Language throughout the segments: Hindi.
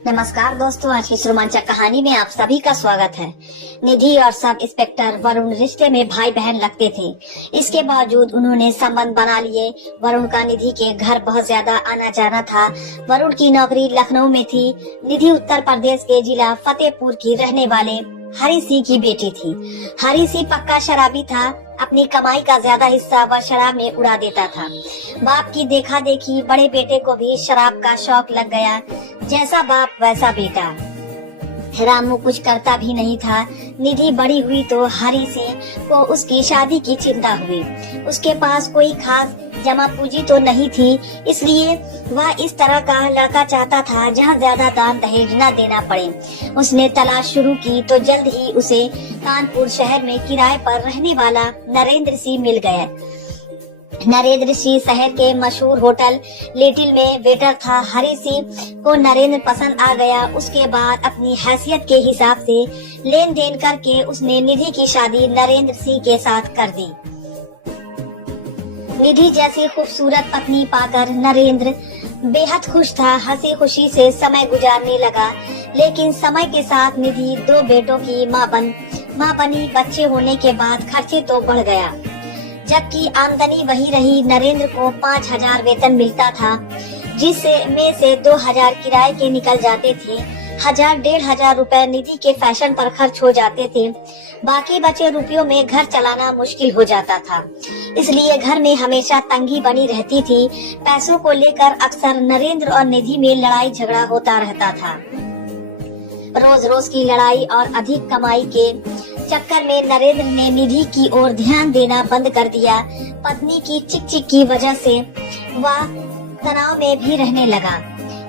नमस्कार दोस्तों, आज की इस रोमांचक कहानी में आप सभी का स्वागत है। निधि और सब इंस्पेक्टर वरुण रिश्ते में भाई बहन लगते थे। इसके बावजूद उन्होंने संबंध बना लिए। वरुण का निधि के घर बहुत ज्यादा आना जाना था। वरुण की नौकरी लखनऊ में थी। निधि उत्तर प्रदेश के जिला फतेहपुर की रहने वाले हरी सिंह की बेटी थी। हरी सिंह पक्का शराबी था। अपनी कमाई का ज्यादा हिस्सा वह शराब में उड़ा देता था। बाप की देखा देखी बड़े बेटे को भी शराब का शौक लग गया। जैसा बाप वैसा बेटा। रामू कुछ करता भी नहीं था। निधि बड़ी हुई तो हरी सिंह को उसकी शादी की चिंता हुई। उसके पास कोई खास जमा पूंजी तो नहीं थी, इसलिए वह इस तरह का लड़का चाहता था जहां ज्यादा दान दहेज न देना पड़े। उसने तलाश शुरू की तो जल्द ही उसे कानपुर शहर में किराए पर रहने वाला नरेंद्र सिंह मिल गया। नरेंद्र सिंह शहर के मशहूर होटल लिटिल में वेटर था। हरी सिंह को नरेंद्र पसंद आ गया। उसके बाद अपनी हैसियत के हिसाब से लेन देन करके उसने निधि की शादी नरेंद्र सिंह के साथ कर दी। निधि जैसी खूबसूरत पत्नी पाकर नरेंद्र बेहद खुश था। हंसी खुशी से समय गुजारने लगा। लेकिन समय के साथ निधि 2 बेटों की माँ बनी। बच्चे होने के बाद खर्चे तो बढ़ गया, जबकि आमदनी वही रही। नरेंद्र को 5,000 वेतन मिलता था, जिसमें से 2,000 किराए के निकल जाते थे। 1,000-1,500 रुपए निधि के फैशन पर खर्च हो जाते थे। बाकी बचे रुपयों में घर चलाना मुश्किल हो जाता था। इसलिए घर में हमेशा तंगी बनी रहती थी। पैसों को लेकर अक्सर नरेंद्र और निधि में लड़ाई झगड़ा होता रहता था। रोज रोज की लड़ाई और अधिक कमाई के चक्कर में नरेंद्र ने निधि की ओर ध्यान देना बंद कर दिया। पत्नी की चिक चिक की वजह से वह तनाव में भी रहने लगा।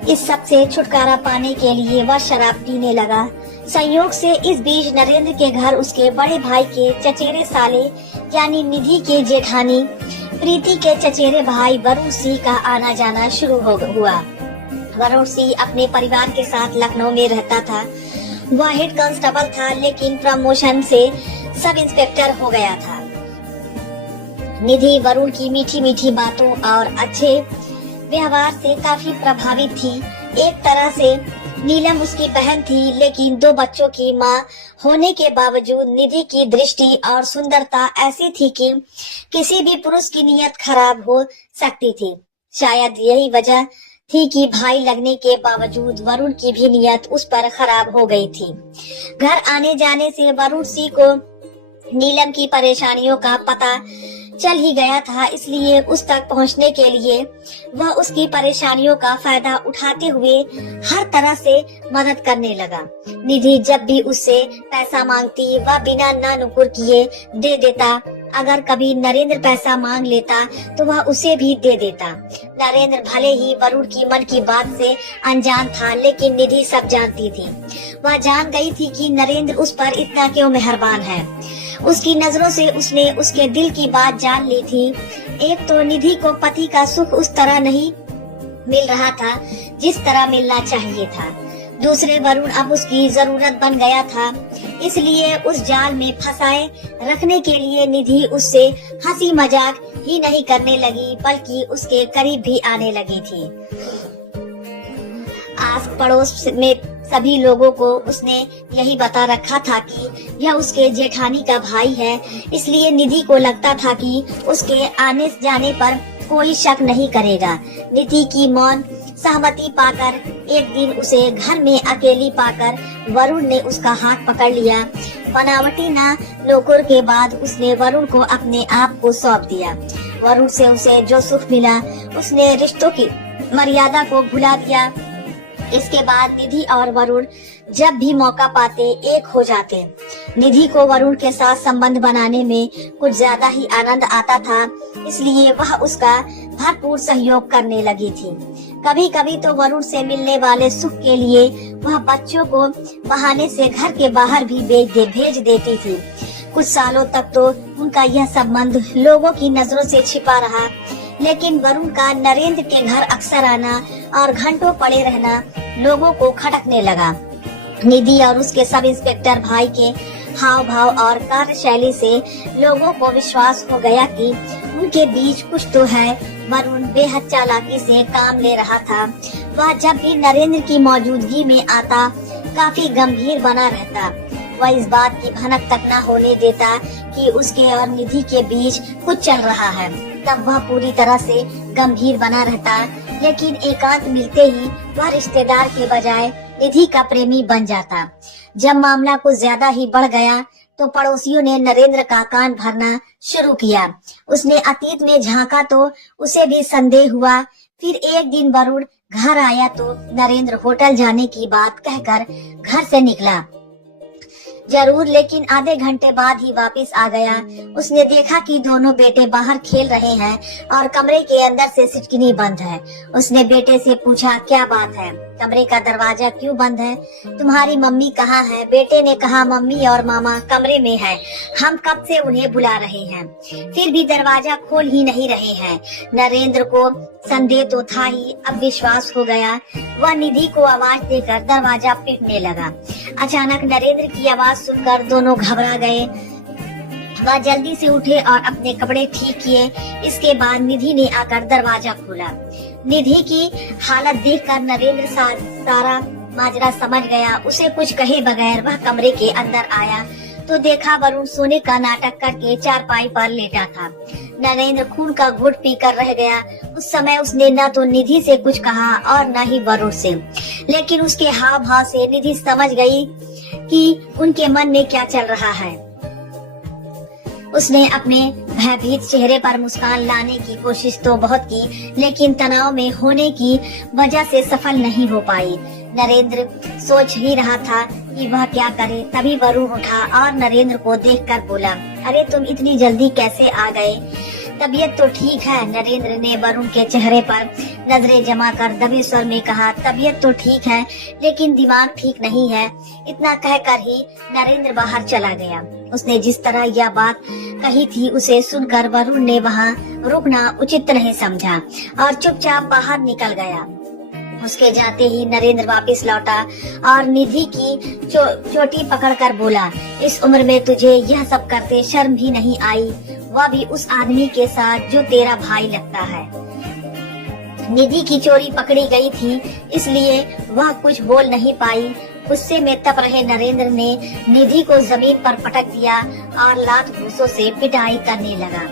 इस सब से छुटकारा पाने के लिए वह शराब पीने लगा। संयोग से इस बीच नरेंद्र के घर उसके बड़े भाई के चचेरे साले यानी निधि के जेठानी प्रीति के चचेरे भाई वरुण सिंह का आना जाना शुरू हुआ। वरुण सिंह अपने परिवार के साथ लखनऊ में रहता था। वह हेड कांस्टेबल था, लेकिन प्रमोशन से सब इंस्पेक्टर हो गया था। निधि वरुण की मीठी मीठी बातों और अच्छे व्यवहार से काफी प्रभावित थी। एक तरह से नीलम उसकी बहन थी, लेकिन 2 बच्चों की माँ होने के बावजूद निधि की दृष्टि और सुंदरता ऐसी थी कि किसी भी पुरुष की नीयत खराब हो सकती थी। शायद यही वजह थी कि भाई लगने के बावजूद वरुण की भी नीयत उस पर खराब हो गई थी। घर आने जाने से वरुण सिंह को नीलम की परेशानियों का पता चल ही गया था, इसलिए उस तक पहुंचने के लिए वह उसकी परेशानियों का फायदा उठाते हुए हर तरह से मदद करने लगा। निधि जब भी उससे पैसा मांगती वह बिना ना नुकुर किए दे देता। अगर कभी नरेंद्र पैसा मांग लेता तो वह उसे भी दे देता। नरेंद्र भले ही वरुण की मन की बात से अनजान था, लेकिन निधि सब जानती थी। वह जान गई थी कि नरेंद्र उस पर इतना क्यों मेहरबान है। उसकी नजरों से उसने उसके दिल की बात जान ली थी। एक तो निधि को पति का सुख उस तरह नहीं मिल रहा था जिस तरह मिलना चाहिए था। दूसरे वरुण अब उसकी जरूरत बन गया था, इसलिए उस जाल में फंसाए रखने के लिए निधि उससे हंसी मजाक ही नहीं करने लगी, बल्कि उसके करीब भी आने लगी थी। आस पड़ोस में सभी लोगों को उसने यही बता रखा था कि यह उसके जेठानी का भाई है, इसलिए निधि को लगता था कि उसके आने जाने पर कोई शक नहीं करेगा। निधि की मौन सहमति पाकर एक दिन उसे घर में अकेली पाकर वरुण ने उसका हाथ पकड़ लिया। बनावटी ना नौकर के बाद उसने वरुण को अपने आप को सौंप दिया। वरुण से उसे जो सुख मिला उसने रिश्तों की मर्यादा को भुला दिया। इसके बाद निधि और वरुण जब भी मौका पाते एक हो जाते। निधि को वरुण के साथ संबंध बनाने में कुछ ज्यादा ही आनंद आता था, इसलिए वह उसका भरपूर सहयोग करने लगी थी। कभी कभी तो वरुण से मिलने वाले सुख के लिए वह बच्चों को बहाने से घर के बाहर भी भेज देती थी। कुछ सालों तक तो उनका यह संबंध लोगों की नजरों से छिपा रहा, लेकिन वरुण का नरेंद्र के घर अक्सर आना और घंटों पड़े रहना लोगों को खटकने लगा। निधि और उसके सब इंस्पेक्टर भाई के हाव भाव और कार्यशैली से लोगों को विश्वास हो गया कि उनके बीच कुछ तो है। वरुण बेहद चालाकी से काम ले रहा था। वह जब भी नरेंद्र की मौजूदगी में आता काफी गंभीर बना रहता। वह इस बात की भनक तक न होने देता कि उसके और निधि के बीच कुछ चल रहा है। तब वह पूरी तरह से गंभीर बना रहता, लेकिन एकांत मिलते ही वह रिश्तेदार के बजाय निधि का प्रेमी बन जाता। जब मामला कुछ ज्यादा ही बढ़ गया तो पड़ोसियों ने नरेंद्र का कान भरना शुरू किया। उसने अतीत में झांका तो उसे भी संदेह हुआ। फिर एक दिन वरुण घर आया तो नरेंद्र होटल जाने की बात कहकर घर से निकला जरूर, लेकिन आधे घंटे बाद ही वापस आ गया। उसने देखा कि दोनों बेटे बाहर खेल रहे हैं और कमरे के अंदर से सिटकिनी बंद है। उसने बेटे से पूछा, क्या बात है, कमरे का दरवाजा क्यों बंद है? तुम्हारी मम्मी कहाँ है? बेटे ने कहा, मम्मी और मामा कमरे में है, हम कब से उन्हें बुला रहे हैं, फिर भी दरवाजा खोल ही नहीं रहे हैं। नरेंद्र को संदेह तो था ही, अब विश्वास हो गया। वह निधि को आवाज देकर दरवाजा पीटने लगा। अचानक नरेंद्र की आवाज सुनकर दोनों घबरा गए। वह जल्दी से उठे और अपने कपड़े ठीक किए। इसके बाद निधि ने आकर दरवाजा खोला। निधि की हालत देखकर नरेंद्र सारा माजरा समझ गया। उसे कुछ कहे बगैर वह कमरे के अंदर आया तो देखा वरुण सोने का नाटक करके चारपाई पर लेटा था। नरेंद्र खून का घूंट पीकर रह गया। उस समय उसने न तो निधि से कुछ कहा और न ही वरुण से, लेकिन उसके हाव भाव से निधि समझ गई कि उनके मन में क्या चल रहा है। उसने अपने भयभीत चेहरे पर मुस्कान लाने की कोशिश तो बहुत की, लेकिन तनाव में होने की वजह से सफल नहीं हो पाई। नरेंद्र सोच ही रहा था कि वह क्या करे, तभी वरुण उठा और नरेंद्र को देखकर बोला, अरे तुम इतनी जल्दी कैसे आ गए? तबीयत तो ठीक है? नरेंद्र ने वरुण के चेहरे पर नजरें जमा कर दबे स्वर में कहा, तबीयत तो ठीक है, लेकिन दिमाग ठीक नहीं है। इतना कहकर ही नरेंद्र बाहर चला गया। उसने जिस तरह यह बात कही थी उसे सुनकर वरुण ने वहाँ रुकना उचित नहीं समझा और चुपचाप बाहर निकल गया। उसके जाते ही नरेंद्र वापस लौटा और निधि की चोटी पकड़कर बोला, इस उम्र में तुझे यह सब करते शर्म भी नहीं आई, वह भी उस आदमी के साथ जो तेरा भाई लगता है। निधि की चोरी पकड़ी गई थी, इसलिए वह कुछ बोल नहीं पाई। गुस्से में तप रहे नरेंद्र ने निधि को जमीन पर पटक दिया और लात घूंसों से पिटाई करने लगा।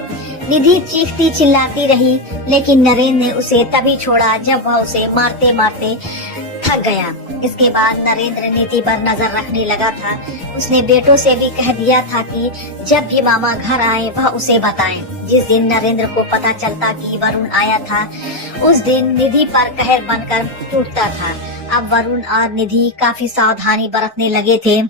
निधि चीखती चिल्लाती रही, लेकिन नरेंद्र ने उसे तभी छोड़ा जब वह उसे मारते मारते थक गया। इसके बाद नरेंद्र निधि पर नजर रखने लगा था। उसने बेटों से भी कह दिया था कि जब भी मामा घर आए वह उसे बताएं। जिस दिन नरेंद्र को पता चलता कि वरुण आया था, उस दिन निधि पर कहर बनकर टूटता था। अब वरुण और निधि काफी सावधानी बरतने लगे थे।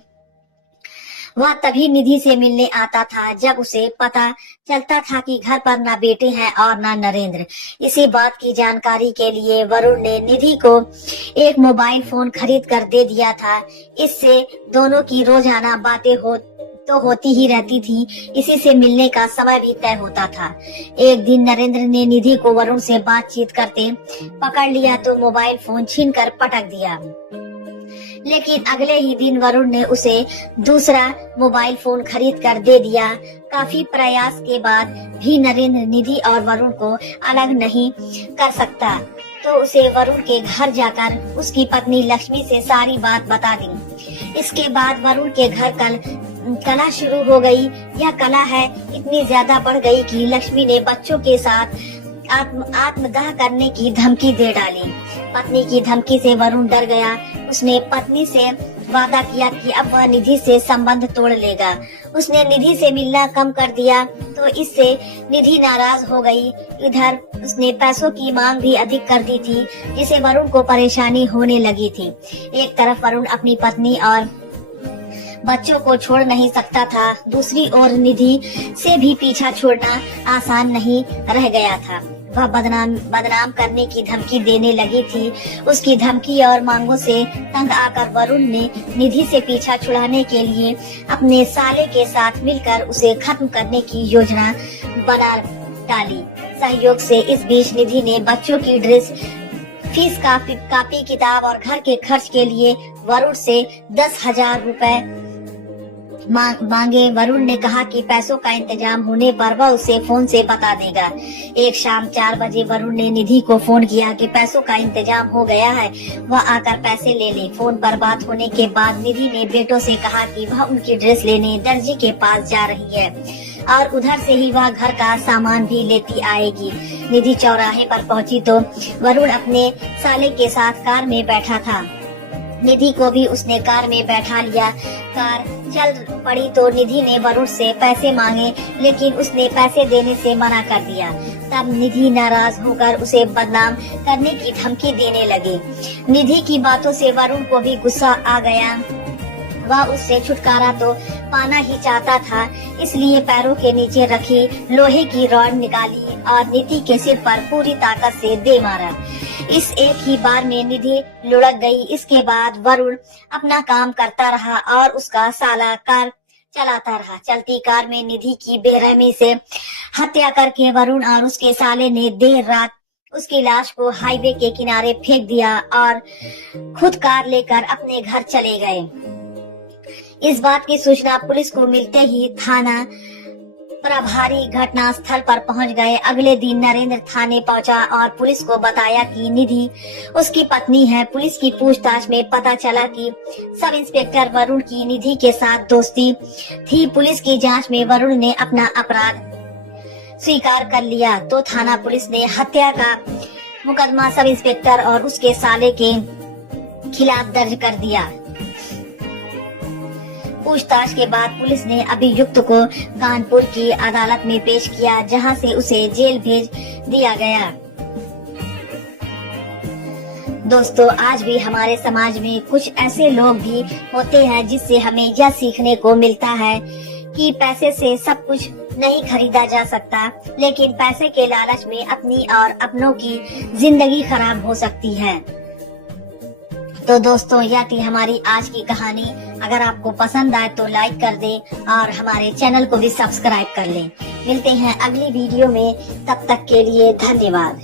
वह तभी निधि से मिलने आता था जब उसे पता चलता था कि घर पर न बेटे हैं और न नरेंद्र। इसी बात की जानकारी के लिए वरुण ने निधि को एक मोबाइल फोन खरीद कर दे दिया था। इससे दोनों की रोजाना बातें होती ही रहती थी। इसी से मिलने का समय भी तय होता था। एक दिन नरेंद्र ने निधि को वरुण से बातचीत करते पकड़ लिया तो मोबाइल फोन छीनकर पटक दिया, लेकिन अगले ही दिन वरुण ने उसे दूसरा मोबाइल फोन खरीद कर दे दिया। काफी प्रयास के बाद भी नरेंद्र निधि और वरुण को अलग नहीं कर सकता, तो उसे वरुण के घर जाकर उसकी पत्नी लक्ष्मी से सारी बात बता दी। इसके बाद वरुण के घर कला शुरू हो गई। यह कला है इतनी ज्यादा बढ़ गई कि लक्ष्मी ने बच्चों के साथ आत्मदाह करने की धमकी दे डाली। पत्नी की धमकी से वरुण डर गया। उसने पत्नी से वादा किया कि अब वह निधि से संबंध तोड़ लेगा। उसने निधि से मिलना कम कर दिया तो इससे निधि नाराज हो गई। इधर उसने पैसों की मांग भी अधिक कर दी थी, जिसे वरुण को परेशानी होने लगी थी। एक तरफ वरुण अपनी पत्नी और बच्चों को छोड़ नहीं सकता था, दूसरी ओर निधि से भी पीछा छोड़ना आसान नहीं रह गया था। वह बदनाम करने की धमकी देने लगी थी। उसकी धमकी और मांगों से तंग आकर वरुण ने निधि से पीछा छुड़ाने के लिए अपने साले के साथ मिलकर उसे खत्म करने की योजना बना डाली। सहयोग से इस बीच निधि ने बच्चों की ड्रेस, फीस, कापी किताब और घर के खर्च के लिए वरुण से 10,000 रुपए मांगे। वरुण ने कहा कि पैसों का इंतजाम होने पर वह उसे फोन से बता देगा। एक शाम 4 बजे वरुण ने निधि को फोन किया कि पैसों का इंतजाम हो गया है, वह आकर पैसे ले ले। फोन पर बात होने के बाद निधि ने बेटों से कहा कि वह उनकी ड्रेस लेने दर्जी के पास जा रही है और उधर से ही वह घर का सामान भी लेती आएगी। निधि चौराहे पर पहुंची तो वरुण अपने साले के साथ कार में बैठा था। निधि को भी उसने कार में बैठा लिया। कार चल पड़ी तो निधि ने वरुण से पैसे मांगे, लेकिन उसने पैसे देने से मना कर दिया। तब निधि नाराज होकर उसे बदनाम करने की धमकी देने लगे। निधि की बातों से वरुण को भी गुस्सा आ गया। वह उससे छुटकारा तो पाना ही चाहता था, इसलिए पैरों के नीचे रखी लोहे की रॉड निकाली और निधि के सिर पर पूरी ताकत से दे मारा। इस एक ही बार में निधि लुढ़क गई। इसके बाद वरुण अपना काम करता रहा और उसका साला कार चलाता रहा। चलती कार में निधि की बेरहमी से हत्या करके वरुण और उसके साले ने देर रात उसकी लाश को हाईवे के किनारे फेंक दिया और खुद कार लेकर अपने घर चले गए। इस बात की सूचना पुलिस को मिलते ही थाना प्रभारी घटना स्थल पर पहुंच गए। अगले दिन नरेंद्र थाने पहुंचा और पुलिस को बताया कि निधि उसकी पत्नी है। पुलिस की पूछताछ में पता चला कि सब इंस्पेक्टर वरुण की निधि के साथ दोस्ती थी। पुलिस की जांच में वरुण ने अपना अपराध स्वीकार कर लिया तो थाना पुलिस ने हत्या का मुकदमा सब इंस्पेक्टर और उसके साले के खिलाफ दर्ज कर दिया। पूछताछ के बाद पुलिस ने अभियुक्त को कानपुर की अदालत में पेश किया, जहां से उसे जेल भेज दिया गया। दोस्तों, आज भी हमारे समाज में कुछ ऐसे लोग भी होते हैं जिससे हमें यह सीखने को मिलता है कि पैसे से सब कुछ नहीं खरीदा जा सकता, लेकिन पैसे के लालच में अपनी और अपनों की जिंदगी खराब हो सकती है। तो दोस्तों, यह थी हमारी आज की कहानी। अगर आपको पसंद आए तो लाइक कर दें और हमारे चैनल को भी सब्सक्राइब कर लें। मिलते हैं अगली वीडियो में, तब तक के लिए धन्यवाद।